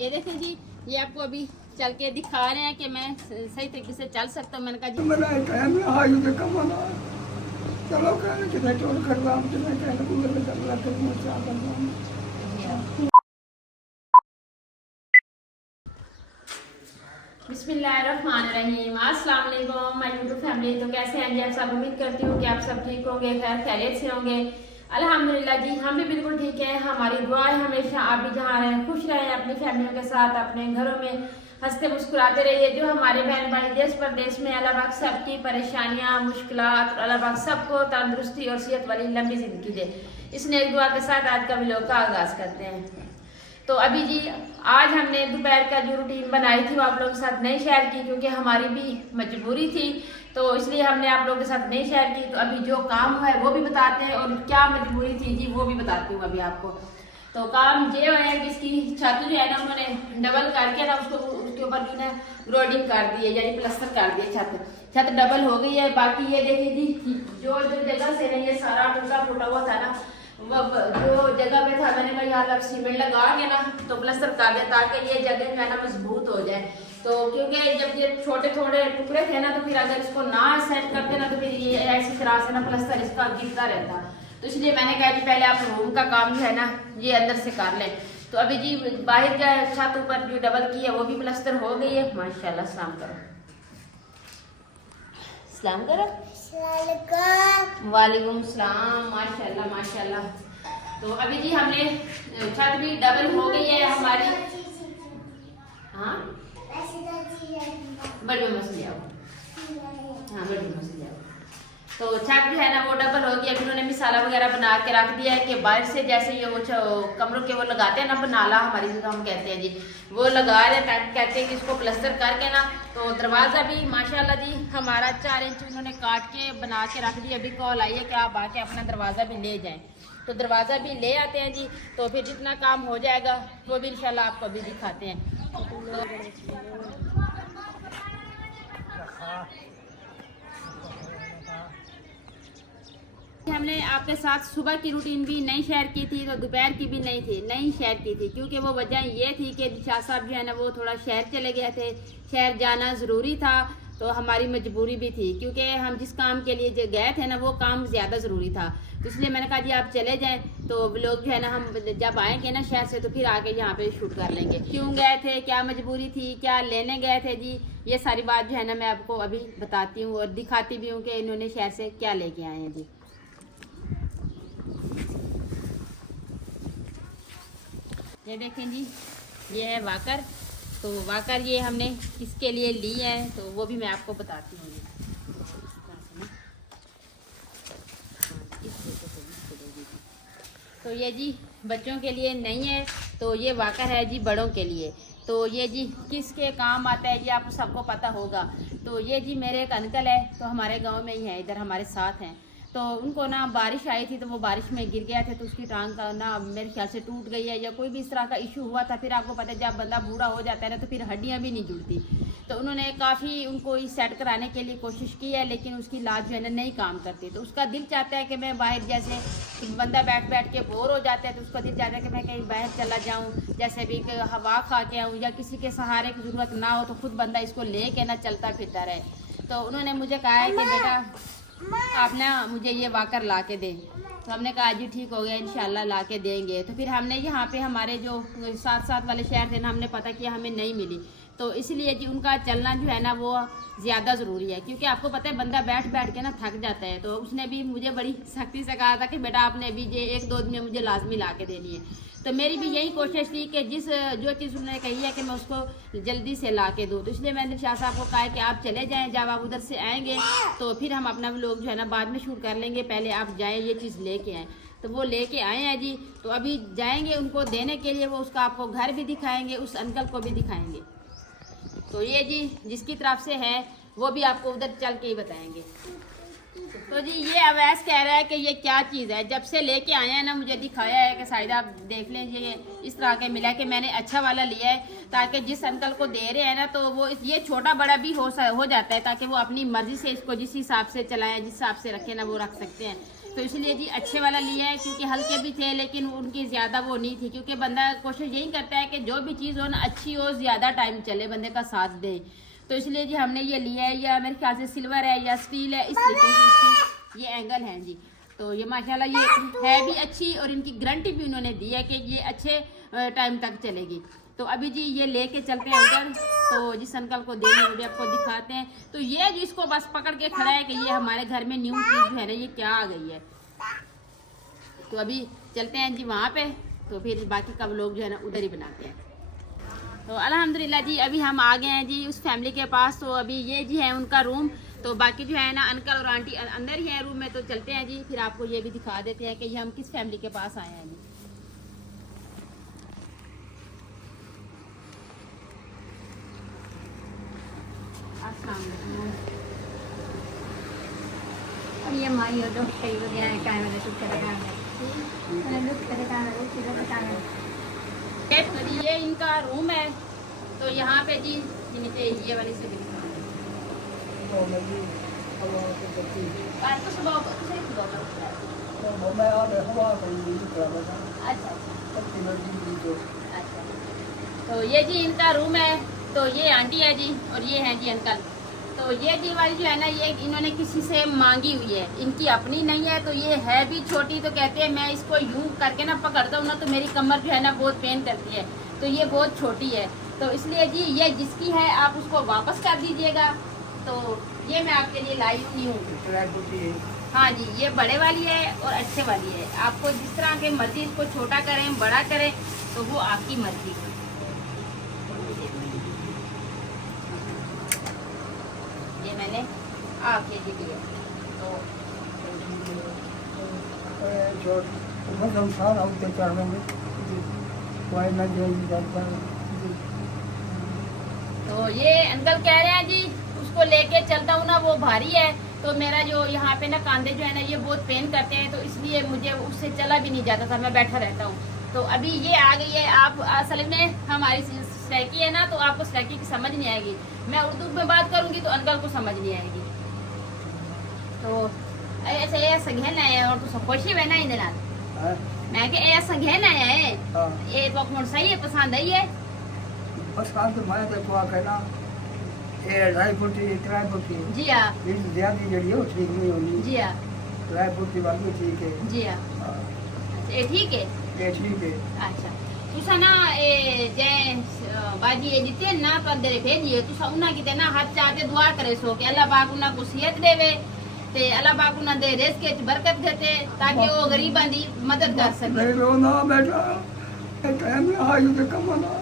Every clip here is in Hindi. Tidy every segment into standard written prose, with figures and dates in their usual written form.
ये देखें जी, ये आपको अभी चल के दिखा रहे हैं कि मैं सही तरीके से चल सकता हूँ। मैंने कहा जी चलो कहने टोल कर रहा हूँ बिस्मिल्लाहिर्रहमानिर्रहीम। अस्सलाम वालेकुम माय यूट्यूब फैमिली। तो कैसे हैं जी आप सब? उम्मीद करती हूँ कि आप सब ठीक होंगे, खैर खैरियत से होंगे। अल्हम्दुलिल्लाह जी, हम भी बिल्कुल ठीक है। हमारी दुआ है हमेशा आप भी जहाँ रहें खुश रहें, अपनी फैमिलियों के साथ अपने घरों में हंसते मुस्कुराते रहिए। जो हमारे बहन भाई देश परदेश में, अल्लाह पाक सबकी परेशानियाँ मुश्किलात, अल्लाह पाक सबको तंदुरुस्ती और सेहत वाली लंबी जिंदगी दे। इस नेक दुआ के साथ आज का व्लॉग का आगाज करते हैं। तो अभी जी आज हमने दोपहर का जो रूटीन बनाई थी वो आप लोगों के साथ नहीं शेयर की, क्योंकि हमारी भी मजबूरी थी, तो इसलिए हमने आप लोगों के साथ नहीं शेयर की। तो अभी जो काम है वो भी बताते हैं और क्या मजबूरी थी जी वो भी बताती हूँ अभी आपको। तो काम ये है कि इसकी छत जो है ना उन्होंने डबल करके ना उसको उसके ऊपर जो है ग्रोडिंग कर दी है, यानी प्लास्टर कर दिया। छत डबल हो गई है। बाकी ये देखिए जी, जो जगह से ना ये सारा टूटा फूटा हुआ था ना, जो जगह पे था मैंने कहा यार अब सीमेंट लगा के ना तो प्लास्टर कर दे ताकि ये जगह जो है ना मजबूत हो जाए। तो क्योंकि जब ये छोटे छोटे टुकड़े थे ना तो फिर अगर इसको ना सेट करते ना तो फिर ये ऐसी तरह से ना प्लास्टर इसका गिरता रहता। तो इसलिए मैंने कहा कि पहले आप रूम का काम जो है ना ये अंदर से कर लें। तो अभी जी बाहर का छत ऊपर जो डबल की है वो भी प्लास्टर हो गई है माशाल्लाह। सलाम करो, सलाम करो। वालेकुम सलाम। माशाल्लाह माशाल्लाह। तो अभी जी हमने छत भी डबल हो गई है हमारी। हाँ बड़ी मछली आओ, हाँ बड़ी मछली आओ। तो छत जो है ना वो डबल हो गई। अभी उन्होंने मसाला वगैरह बना के रख दिया है कि बाहर से जैसे ये वो कमरों के वो लगाते हैं ना बनाला, हमारी जगह हम कहते हैं जी, वो लगा रहे ताकि कहते हैं कि इसको प्लास्टर करके ना। तो दरवाज़ा भी माशाल्लाह जी हमारा 4 इंच उन्होंने काट के बना के रख दिया। अभी कॉल आई है कि आप आके अपना दरवाज़ा भी ले जाएं, तो दरवाज़ा भी ले आते हैं जी। तो फिर जितना काम हो जाएगा वो भी इंशाल्लाह आपको अभी दिखाते हैं। हमने आपके साथ सुबह की रूटीन भी नहीं शेयर की थी, तो दोपहर की भी नहीं शेयर की थी, क्योंकि वो वजह ये थी कि शाह साहब जो है ना वो थोड़ा शहर चले गए थे। शहर जाना ज़रूरी था, तो हमारी मजबूरी भी थी, क्योंकि हम जिस काम के लिए गए थे ना वो काम ज़्यादा ज़रूरी था। तो इसलिए मैंने कहा जी आप चले जाएं, तो लोग जो है ना हम जब आएंगे ना शहर से तो फिर आके यहाँ पे शूट कर लेंगे। क्यों गए थे, क्या मजबूरी थी, क्या लेने गए थे जी, ये सारी बात जो है ना मैं आपको अभी बताती हूँ और दिखाती भी हूँ कि इन्होंने शहर से क्या लेके आए हैं जी। ये देखें जी, ये है वाकर। तो वाकर ये हमने किसके लिए ली है तो वो भी मैं आपको बताती हूँ। तो ये जी बच्चों के लिए नहीं है, तो ये वाकर है जी बड़ों के लिए। तो ये जी किसके काम आता है ये आपको सबको पता होगा। तो ये जी मेरे एक अंकल है, तो हमारे गांव में ही है, इधर हमारे साथ हैं। तो उनको ना बारिश आई थी तो वो बारिश में गिर गया थे, तो उसकी टांग का ना मेरे ख्याल से टूट गई है या कोई भी इस तरह का इशू हुआ था। फिर आपको पता है जब बंदा बूढ़ा हो जाता है ना तो फिर हड्डियां भी नहीं जुड़ती। तो उन्होंने काफ़ी उनको सेट कराने के लिए कोशिश की है, लेकिन उसकी लाज जो है ना नहीं काम करती। तो उसका दिल चाहता है कि मैं बाहर, जैसे बंदा बैठ बैठ के बोर हो जाता है तो उसका दिल चाहता है कि मैं कहीं बाहर चला जाऊँ, जैसे भी हवा खा के आऊँ या किसी के सहारे की ज़रूरत ना हो तो खुद बंदा इसको ले के ना चलता फिरता रहे। तो उन्होंने मुझे कहा है कि बेटा आप ना मुझे ये वाकर ला के दें। तो हमने कहा जी ठीक हो गया, इंशाल्लाह ला के देंगे। तो फिर हमने यहाँ पे हमारे जो साथ वाले शहर थे ना हमने पता किया हमें नहीं मिली, तो इसलिए जी उनका चलना जो है ना वो ज़्यादा ज़रूरी है, क्योंकि आपको पता है बंदा बैठ बैठ के ना थक जाता है। तो उसने भी मुझे बड़ी सख्ती से कहा था कि बेटा आपने अभी ये 1-2 दिन में मुझे लाजमी ला के देनी है। तो मेरी भी यही कोशिश थी कि जो चीज़ उन्होंने कही है कि मैं उसको जल्दी से ला के दूँ। तो इसलिए मैंने शाह साहब को कहा है कि आप चले जाएं, जब आप उधर से आएंगे तो फिर हम अपना व्लॉग जो है ना बाद में शूट कर लेंगे, पहले आप जाएं ये चीज़ लेके आएँ। तो वो लेके आए हैं जी। तो अभी जाएंगे उनको देने के लिए, वो उसका आपको घर भी दिखाएंगे, उस अंकल को भी दिखाएंगे। तो ये जी जिसकी तरफ से है वो भी आपको उधर चल के ही बताएंगे। तो जी ये अवैस कह रहा है कि ये क्या चीज़ है, जब से लेके आए हैं ना मुझे दिखाया है कि शायद आप देख लें, ये इस तरह के मिला कि मैंने अच्छा वाला लिया है ताकि जिस अंकल को दे रहे हैं ना तो वो ये छोटा बड़ा भी हो जाता है, ताकि वो अपनी मर्जी से इसको जिस हिसाब से चलाएं, जिस हिसाब से रखें ना वो रख सकते हैं। तो इसलिए जी अच्छे वाला लिया है, क्योंकि हल्के भी थे लेकिन उनकी ज़्यादा वो नहीं थी, क्योंकि बंदा कोशिश यही करता है कि जो भी चीज़ हो ना अच्छी हो, ज़्यादा टाइम चले, बंदे का साथ दे। तो इसलिए जी हमने ये लिया है, या मेरे ख्याल से सिल्वर है या स्टील है, इस तरीके की इसकी ये एंगल है जी। तो ये माशाल्लाह ये है भी अच्छी, और इनकी गारंटी भी उन्होंने दी है कि ये अच्छे टाइम तक चलेगी। तो अभी जी ये लेके चलते हैं उधर, तो जिस अंकल को देने वो भी आपको दिखाते हैं। तो ये जो इसको बस पकड़ के खड़ा है कि ये हमारे घर में न्यू चीज़ जो है ना ये क्या आ गई है। तो अभी चलते हैं जी वहाँ पे, तो फिर बाकी कब लोग जो है ना उधर ही बनाते हैं। तो अल्हम्दुलिल्लाह जी अभी हम आ गए हैं जी उस फैमिली के पास। तो अभी ये जी है उनका रूम, तो बाकी जो है ना अंकल और आंटी अंदर ही है रूम में। तो चलते हैं जी, फिर आपको ये भी दिखा देते हैं कि ये हम किस फैमिली के पास आए हैं जी। अस्सलाम वालेकुम। ये माई और दोस्त कई वगैरह है काय वाले कुछ करेगा मैंने लुक करेगा वो चीज़ बताना। तो जी ये इनका रूम है। तो यहाँ पे जी नीचे ये वाली से अच्छा। तो ये जी इनका रूम है। तो ये आंटी है जी और ये है जी अंकल। तो ये दीवारी जो है ना ये इन्होंने किसी से मांगी हुई है, इनकी अपनी नहीं है। तो ये है भी छोटी, तो कहते हैं मैं इसको यूं करके ना पकड़ता हूँ ना तो मेरी कमर जो है ना बहुत पेन करती है, तो ये बहुत छोटी है। तो इसलिए जी ये जिसकी है आप उसको वापस कर दीजिएगा। तो ये मैं आपके लिए लाई हुई हूँ। हाँ जी ये बड़े वाली है और अच्छे वाली है। आपको जिस तरह के मर्जी इसको छोटा करें बड़ा करें तो वो आपकी मर्जी। ये मैंने आपके लिए दिया। तो ये अंकल कह रहे हैं जी उसको लेके चलता हूँ ना वो भारी है, तो मेरा जो यहाँ पे ना कांधे जो है ना ये बहुत पेन करते हैं, तो इसलिए मुझे उससे चला भी नहीं जाता था, मैं बैठा रहता हूँ। तो अभी ये आ गई है। आप असल में हमारी सैकी है ना, तो आपको सैकी की समझ नहीं आएगी। मैं उर्दू में बात करूंगी तो अंकल को समझ नहीं आएगी। तो ऐसे ऐसा घेना है और तो खुशी है ना इन मैं के ऐसा घेना है ये पकड़ सही है, पसंद आई है। बस काम तो मैं देखो आ कहना ये 2.5 फुट 3 फुट जी हाँ ये ज्यादा जड़ी हो ठीक नहीं होनी। जी हाँ 2.5 फुट की बात ठीक है। जी हाँ ये ठीक है। ये ठीक है। अच्छा तुसा ना जे बाजी ये जिते ना पर दे भेजिए तुसा उना की ना हाथ चाहते दुआ करे सो कि अल्लाह पाक उना को सेहत देवे ते अल्लाह पाक उना दे रिज़्क़ के बरकत देते ताकि वो गरीबां दी मदद कर सके। नहीं रो ना बेटा टाइम में आयु के कमाना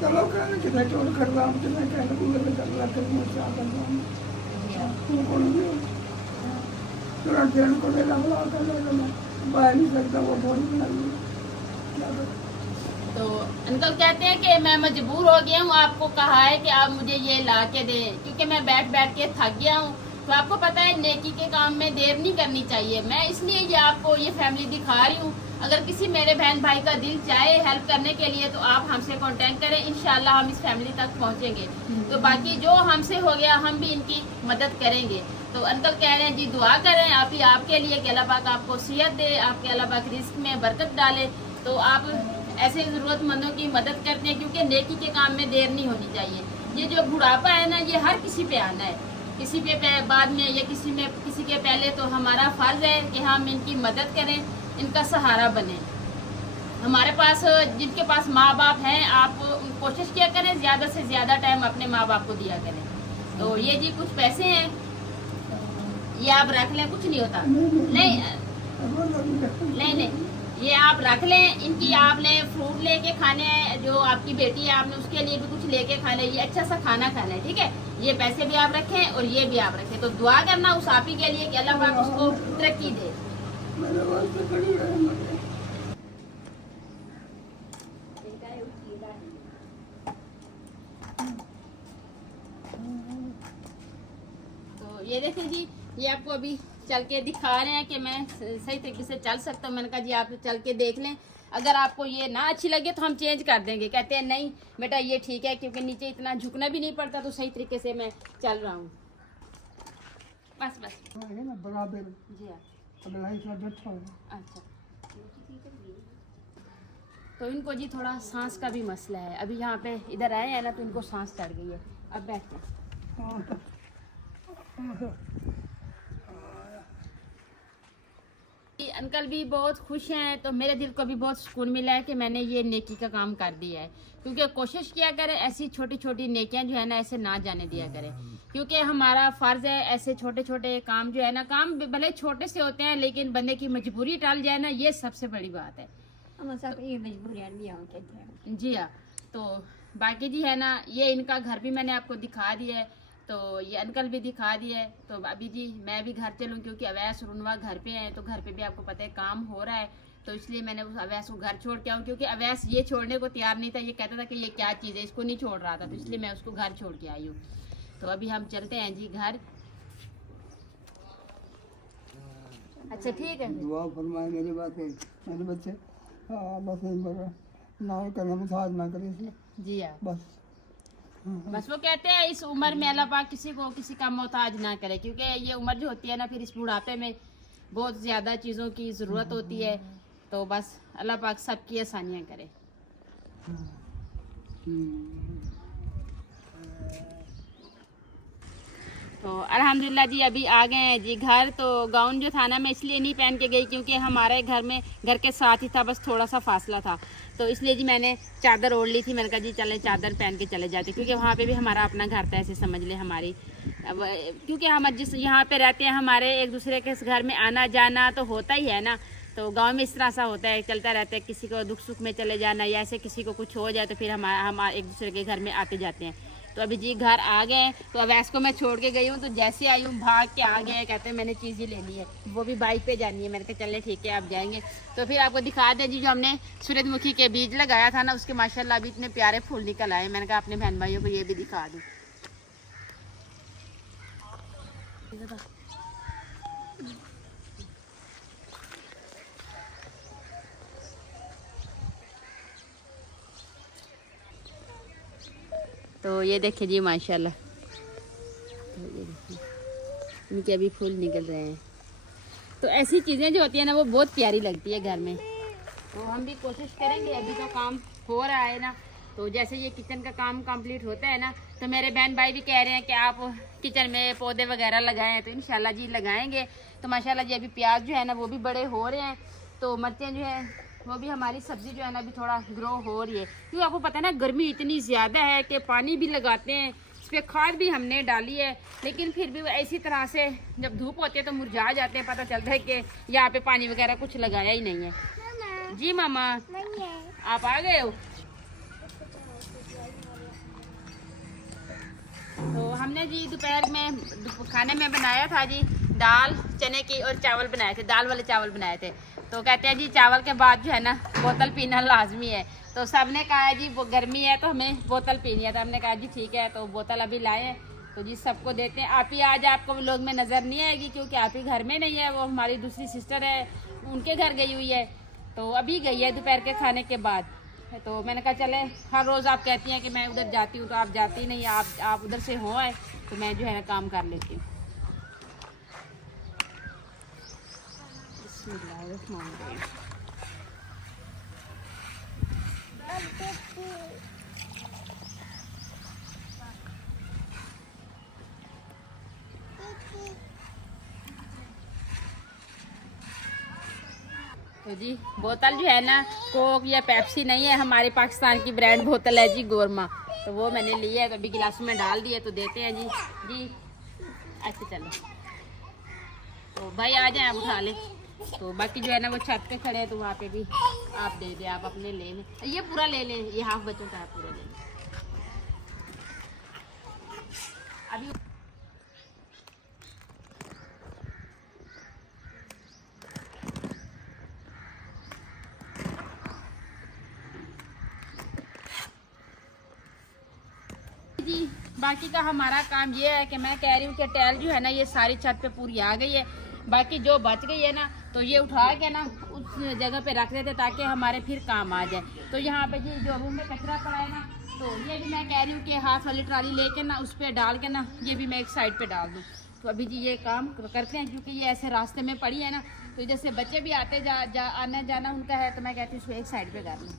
चलो कहने कितने टोल कर रहा हूँ कितने कहने पूरे में चल रहा कर मुझे आ कर रहा हूँ तू कौन भी तुरंत ट्रेन को ले लगा कर ले बाहर नहीं सकता वो बोल नहीं क्या तो अंकल कहते हैं कि मैं मजबूर हो गया हूँ, आपको कहा है कि आप मुझे ये ला के दें क्योंकि मैं बैठ बैठ के थक गया हूँ। तो आपको पता है नेकी के काम में देर नहीं करनी चाहिए, मैं इसलिए ये आपको ये फैमिली दिखा रही हूँ। अगर किसी मेरे बहन भाई का दिल चाहे हेल्प करने के लिए तो आप हमसे कांटेक्ट करें, इंशाल्लाह हम इस फैमिली तक पहुँचेंगे। तो बाकी जो हमसे हो गया हम भी इनकी मदद करेंगे। तो अंकल कह रहे हैं जी दुआ करें आप ही आपके लिए कि अल्लाह पाक आपको सेहत दे, आपके अल्लाह पाक रिस्क में बरकत डाले। तो आप ऐसे ज़रूरतमंदों की मदद करते हैं क्योंकि नेकी के काम में देर नहीं होनी चाहिए। ये जो बुढ़ापा है ना ये हर किसी पे आना है, किसी पे बाद में या किसी के पहले। तो हमारा फ़र्ज़ है कि हम इनकी मदद करें, इनका सहारा बने। हमारे पास जिनके पास माँ बाप हैं आप कोशिश किया करें ज़्यादा से ज़्यादा टाइम अपने माँ बाप को दिया करें। तो ये जी कुछ पैसे हैं ये आप रख लें, कुछ नहीं होता। नहीं ये आप रख लें, इनकी आपने फ्रूट लेके खाने हैं, जो आपकी बेटी है आपने उसके लिए भी कुछ लेके खाना है, ये अच्छा सा खाना खाना है, ठीक है। ये पैसे भी आप रखें और ये भी आप रखें। तो दुआ करना उस आप ही के लिए कि अल्लाह पाक उसको तरक्की दे। तो ये देखिए जी ये आपको अभी चल के दिखा रहे हैं कि मैं सही तरीके से चल सकता हूँ। मैंने कहा जी आप चल के देख लें, अगर आपको ये ना अच्छी लगे तो हम चेंज कर देंगे। कहते हैं नहीं बेटा ये ठीक है क्योंकि नीचे इतना झुकना भी नहीं पड़ता, तो सही तरीके से मैं चल रहा हूँ। बस बस बराबर जी हाँ अगला ही थोड़ा बैठा होगा। अच्छा, तो इनको जी थोड़ा सांस का भी मसला है। अभी यहाँ पे इधर आए हैं ना तो इनको सांस चढ़ गई है। अब बैठते हैं। अंकल भी बहुत खुश हैं, तो मेरे दिल को भी बहुत सुकून मिला है कि मैंने ये नेकी का काम कर दिया है। क्योंकि कोशिश किया करें ऐसी छोटी छोटी नेकियां जो है ना ऐसे ना जाने दिया करें, क्योंकि हमारा फ़र्ज़ है ऐसे छोटे छोटे काम जो है ना, काम भले छोटे से होते हैं लेकिन बंदे की मजबूरी टाल जाए ना, ये सबसे बड़ी बात है। हम सब ये मजबूरियां भी होते थे। जी हाँ, तो बाकी जी है ना, ये इनका घर भी मैंने आपको दिखा दिया है, तो ये अंकल भी दिखा दिया है। तो अभी जी मैं भी घर चलूँ, क्योंकि अवैस रुनवा घर पे हैं, तो घर पे भी आपको पता है काम हो रहा है, तो इसलिए मैंने उस अवैस को घर छोड़ के आऊँ। क्योंकि अवैस ये छोड़ने को तैयार नहीं था, ये कहता था कि ये क्या चीज़ है, इसको नहीं छोड़ रहा था, तो इसलिए मैं उसको घर छोड़ के आई हूँ। तो अभी हम चलते हैं जी घर। अच्छा ठीक है, दुआ फरमाए मेरी बात है, मेरे बच्चे। हाँ बस यही बोल ना करना, मुसाज ना करे इसलिए जी हाँ, बस। बस वो कहते हैं इस उम्र में अल्लाह पाक किसी को किसी का मोहताज ना करे, क्योंकि ये उम्र जो होती है ना, फिर इस बुढ़ापे में बहुत ज़्यादा चीज़ों की ज़रूरत होती है। तो बस अल्लाह पाक सबकी आसानियाँ करे। तो अल्हम्दुलिल्लाह जी अभी आ गए हैं जी घर। तो गाउन जो था ना मैं इसलिए नहीं पहन के गई, क्योंकि हमारे घर के साथ ही था, बस थोड़ा सा फासला था, तो इसलिए जी मैंने चादर ओढ़ ली थी। मैंने कहा जी चले चादर पहन के चले जाते, क्योंकि वहाँ पे भी हमारा अपना घर था, ऐसे समझ ले हमारी। अब क्योंकि हम जिस यहाँ पे रहते हैं, हमारे एक दूसरे के घर में आना जाना तो होता ही है ना। तो गांव में इस तरह सा होता है, चलता रहता है, किसी को दुख सुख में चले जाना, या ऐसे किसी को कुछ हो जाए तो फिर हम एक दूसरे के घर में आते जाते हैं। तो अभी जी घर आ गए, तो अवैस को मैं छोड़ के गई हूँ, तो जैसे आई हूँ भाग के आ गए, कहते हैं मैंने चीज़ ही लेनी है, वो भी बाइक पे जानी है। मैंने कहा चले ठीक है आप जाएंगे। तो फिर आपको दिखा दें जी, जो हमने सूरजमुखी के बीज लगाया था ना, उसके माशाल्लाह अभी इतने प्यारे फूल निकल आए। मैंने कहा अपने बहन भाइयों को ये भी दिखा दूँ। तो ये देखिए जी माशाल्लाह, तो ये देखिए इनके अभी फूल निकल रहे हैं। तो ऐसी चीज़ें जो होती है ना, वो बहुत प्यारी लगती है घर में। तो हम भी कोशिश करेंगे, अभी तो काम हो रहा है ना, तो जैसे ये किचन का काम कंप्लीट होता है ना, तो मेरे बहन भाई भी कह रहे हैं कि आप किचन में पौधे वगैरह लगाएं, तो इंशाल्लाह जी लगाएंगे। तो माशाल्लाह जी अभी प्याज जो है ना वो भी बड़े हो रहे हैं, तो मिर्चें जो है वो भी, हमारी सब्ज़ी जो है ना अभी थोड़ा ग्रो हो रही है। क्योंकि आपको पता है ना गर्मी इतनी ज़्यादा है कि पानी भी लगाते हैं, इस पर खाद भी हमने डाली है, लेकिन फिर भी वो ऐसी तरह से जब धूप होती है तो मुरझा जाते हैं। पता चलता है कि यहाँ पे पानी वगैरह कुछ लगाया ही नहीं है। जी मामा आप आ गए हो। तो हमने जी दोपहर में खाने में बनाया था जी दाल चने की और चावल बनाए थे, दाल वाले चावल बनाए थे। तो कहते हैं जी चावल के बाद जो है ना बोतल पीना लाजमी है। तो सबने कहा है जी वो गर्मी है तो हमें बोतल पीनी है, तो हमने कहा जी ठीक है, तो बोतल अभी लाए हैं, तो जी सबको देते हैं। आप ही आज आपको लोग में नज़र नहीं आएगी, क्योंकि आप ही घर में नहीं है, वो हमारी दूसरी सिस्टर है उनके घर गई हुई है, तो अभी गई है दोपहर के खाने के बाद। तो मैंने कहा चले, हर रोज़ आप कहती हैं कि मैं उधर जाती हूँ, तो आप जाती नहीं, आप उधर से हो आए, तो मैं जो है ना काम कर लेती हूँ। तो जी बोतल जो है ना कोक या पेप्सी नहीं है, हमारे पाकिस्तान की ब्रांड बोतल है जी गोरमा, तो वो मैंने ली है, तो अभी गिलास में डाल दिए, तो देते हैं जी। जी अच्छा चलो, तो भाई आ जाए आप उठा ले। तो बाकी जो है ना वो छत पे खड़े हैं, तो वहाँ पे भी आप दे दे, आप अपने ले लें, ये पूरा ले लें, ये हाफ बच्चों का है, पूरा ले लें अभी। जी बाकी का हमारा काम ये है कि मैं कह रही हूँ कि टाइल जो है ना ये सारी छत पे पूरी आ गई है, बाकी जो बच गई है ना तो ये उठा के ना उस जगह पे रख देते ताकि हमारे फिर काम आ जाए। तो यहाँ पे जी जो रूम में कचरा पड़ा है ना, तो ये भी मैं कह रही हूँ कि हाथ वाली ट्राली लेके ना उस पर डाल के ना ये भी मैं एक साइड पे डाल दूँ। तो अभी जी ये काम करते हैं, क्योंकि ये ऐसे रास्ते में पड़ी है ना, तो जैसे बच्चे भी आते आने जाना उनका है, तो मैं कहती हूँ इसको एक साइड पे कर लें।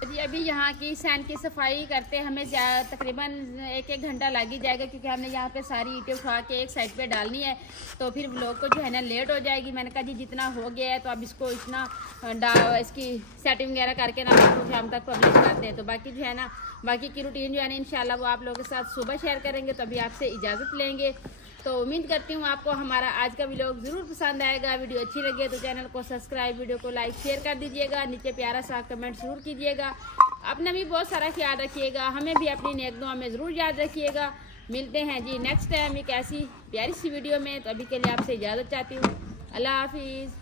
जी अभी यहाँ की सैंड की सफाई करते हमें तकरीबन 1-1 घंटा लग ही जाएगा, क्योंकि हमने यहाँ पे सारी ईंटें उठा के एक साइड पे डालनी है, तो फिर लोग को जो है ना लेट हो जाएगी। मैंने कहा जी जितना हो गया है तो अब इसको इतना इसकी सेटिंग वगैरह करके ना शाम तक पब्लिश करते हैं। तो बाकी जो है ना बाकी की रूटीन जो है ना इंशाल्लाह वो आप लोगों के साथ सुबह शेयर करेंगे। तो अभी आपसे इजाज़त लेंगे। तो उम्मीद करती हूँ आपको हमारा आज का व्लॉग ज़रूर पसंद आएगा। वीडियो अच्छी लगे तो चैनल को सब्सक्राइब, वीडियो को लाइक शेयर कर दीजिएगा। नीचे प्यारा सा कमेंट ज़रूर कीजिएगा। अपना भी बहुत सारा ख्याल रखिएगा, हमें भी अपनी नेक दुआ में ज़रूर याद रखिएगा। मिलते हैं जी नेक्स्ट टाइम एक ऐसी प्यारी सी वीडियो में। तो अभी के लिए आपसे इजाज़त चाहती हूँ। अल्लाह हाफिज़।